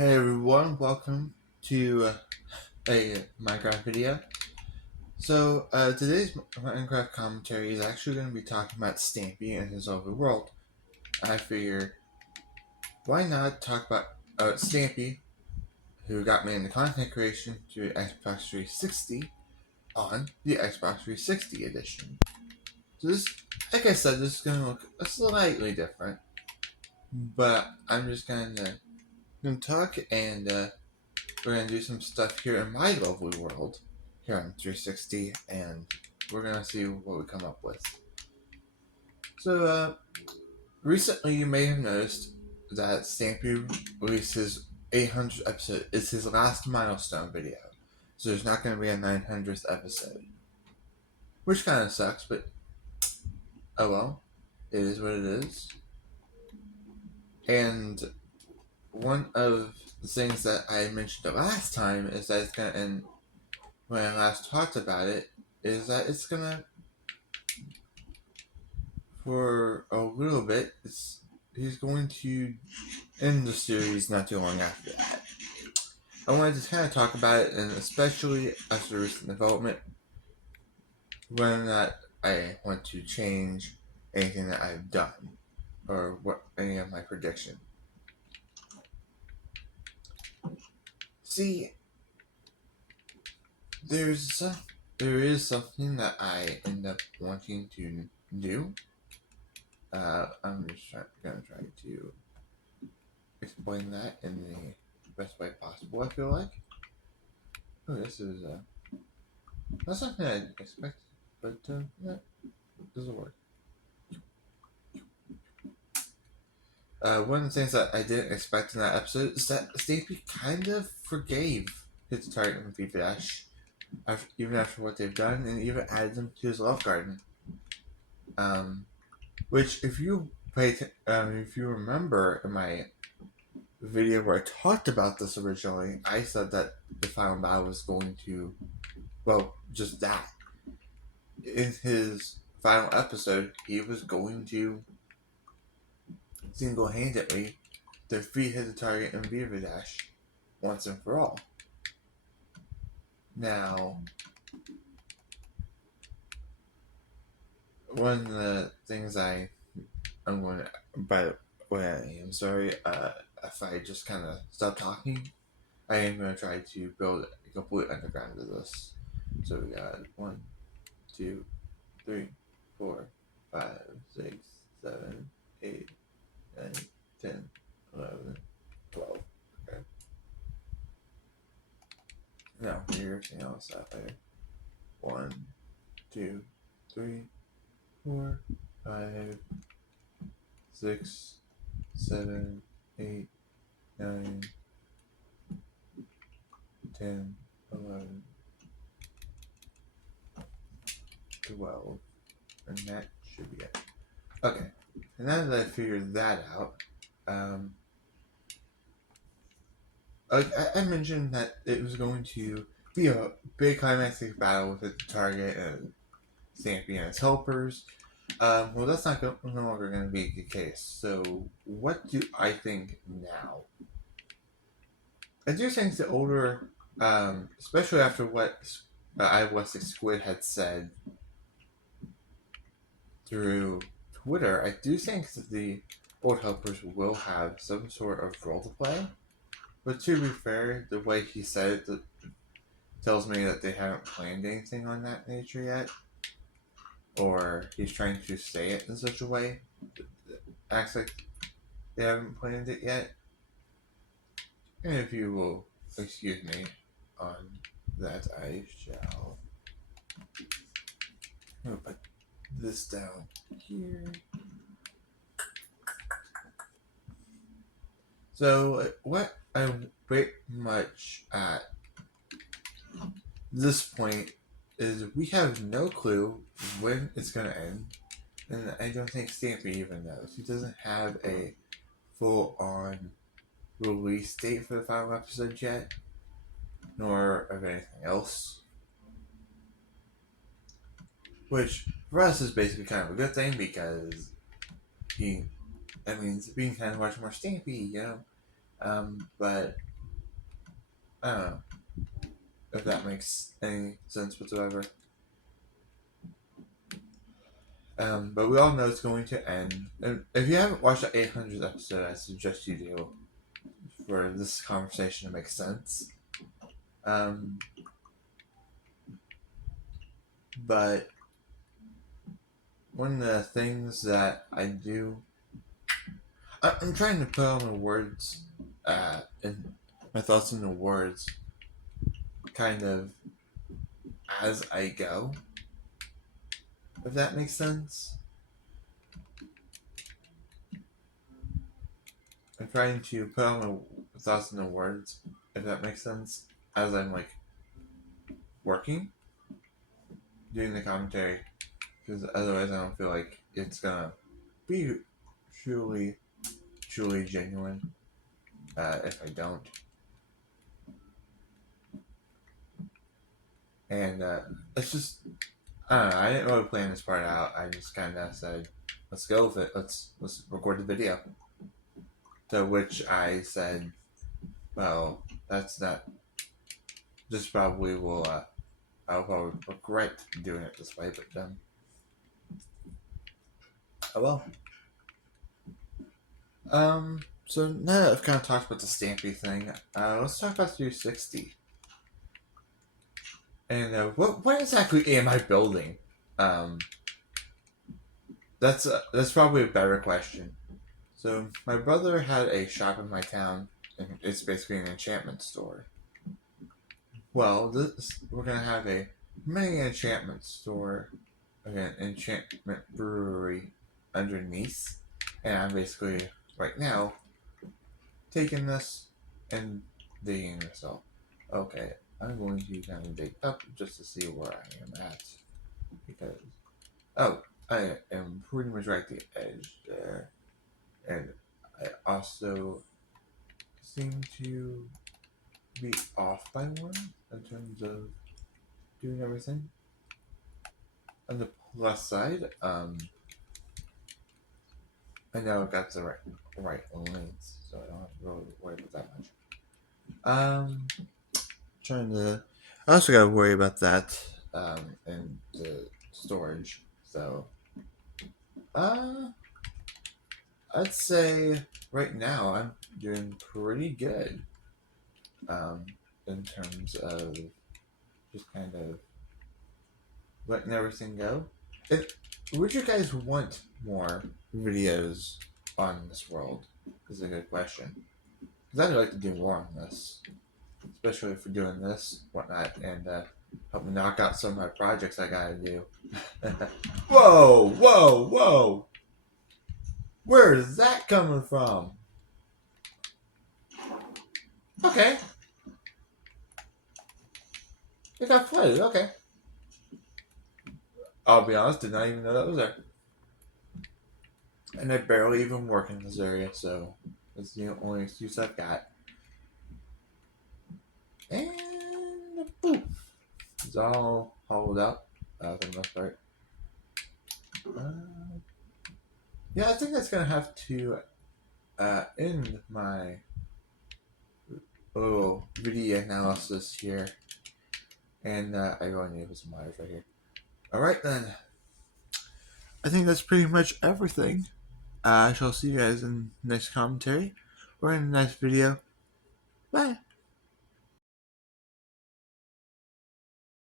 Hey everyone, welcome to a Minecraft video. Today's Minecraft commentary is actually going to be talking about Stampy and his overworld. I figure, why not talk about Stampy, who got me into content creation through Xbox 360 on the Xbox 360 edition. So this, like I said, this is going to look slightly different, but I'm just going to talk and we're going to do some stuff here in my lovely world here on 360, and we're going to see what we come up with. Recently you may have noticed that Stampy released his 800th episode. It's his last milestone video. So there's not going to be a 900th episode. Which kind of sucks, but oh well. It is what it is. And one of the things that I mentioned the last time is that it's going to end when I last talked about it, is that it's gonna, for a little bit, he's going to end the series not too long after that. I wanted to kind of talk about it, and especially after recent development, whether or not I want to change anything that I've done, or what any of my prediction. See, there is something that I end up wanting to do. I'm just gonna try to explain that in the best way possible, I feel like. Oh, this is not something I expected, but yeah, this will work. One of the things that I didn't expect in that episode is that Stampy kind of forgave his target and Fever Dash, even after what they've done, and even added them to his love garden. Which, if you remember in my video where I talked about this originally, I said that the final battle was going to, well, just that. In his final episode, he was going to single-handedly defeat his target in Beaver Dash once and for all. Now, one of the things I'm going to, by the way, I'm sorry if I just kind of stop talking. I am going to try to build a complete underground of this. So we got 1, 2, 3, 4, 5, 6, 7, 8, 9, 10, 11, 12. Okay. Now, figure everything else out there. 1, 2, 3, 4, 5, 6, 7, 8, 9, 10, 11, 12. And that should be it. Okay. And now that I figured that out, I mentioned that it was going to be a big climactic battle with the target and Stampy and his helpers. Well, that's no longer going to be the case. So, what do I think now? I do think the older, especially after what iWestic Squid had said through Twitter, I do think that the old helpers will have some sort of role to play. But to be fair, the way he said it tells me that they haven't planned anything on that nature yet. Or he's trying to say it in such a way that acts like they haven't planned it yet. And if you will excuse me on that, I shall put this down here. So, what I'm pretty much at this point is we have no clue when it's going to end. And I don't think Stampy even knows. He doesn't have a full-on release date for the final episode yet, nor of anything else. Which, for us, is basically kind of a good thing, because that means we can kind of watch more Stampy, you know? But I don't know if that makes any sense whatsoever. But we all know it's going to end. And if you haven't watched the 800th episode, I suggest you do for this conversation to make sense. But one of the things that I do, I'm trying to put on the words, and my thoughts into words, kind of as I go. If that makes sense. I'm trying to put on my thoughts into words, if that makes sense, as I'm like working, doing the commentary, because otherwise I don't feel like it's gonna be truly genuine if I don't. And it's just, I don't know, I didn't really plan this part out. I just kind of said, let's go with it. Let's record the video. To which I said, well, that's not, this probably will, I'll probably regret doing it this way, but oh well. So now that I've kind of talked about the Stampy thing, let's talk about 360. And what exactly am I building? That's probably a better question. So my brother had a shop in my town, and it's basically an enchantment store. Well, we're gonna have a mini enchantment store, again, enchantment brewery underneath, and I'm basically right now taking this and digging this up. Okay, I'm going to kind of dig up just to see where I am at, because I am pretty much right at the edge there, and I also seem to be off by one in terms of doing everything. On the plus side, I know I got the right length, so I don't have to really worry about that much. Trying to. I also got to worry about that, and the storage. So, uh, I'd say right now I'm doing pretty good, um, in terms of just kind of letting everything go. Would you guys want more videos on this world? Is a good question. Because I'd like to do more on this, especially for doing this, whatnot, and help me knock out some of my projects I gotta do. Whoa, whoa, whoa! Where is that coming from? Okay. It got flooded, okay. I'll be honest, did not even know that was there. And I barely even work in this area, so that's the only excuse I've got. And boop. It's all hauled up for the most part. Yeah, I think that's gonna have to end my little video analysis here. And I really need to put some wires right here. Alright then. I think that's pretty much everything. I shall see you guys in the next commentary or in the next video. Bye.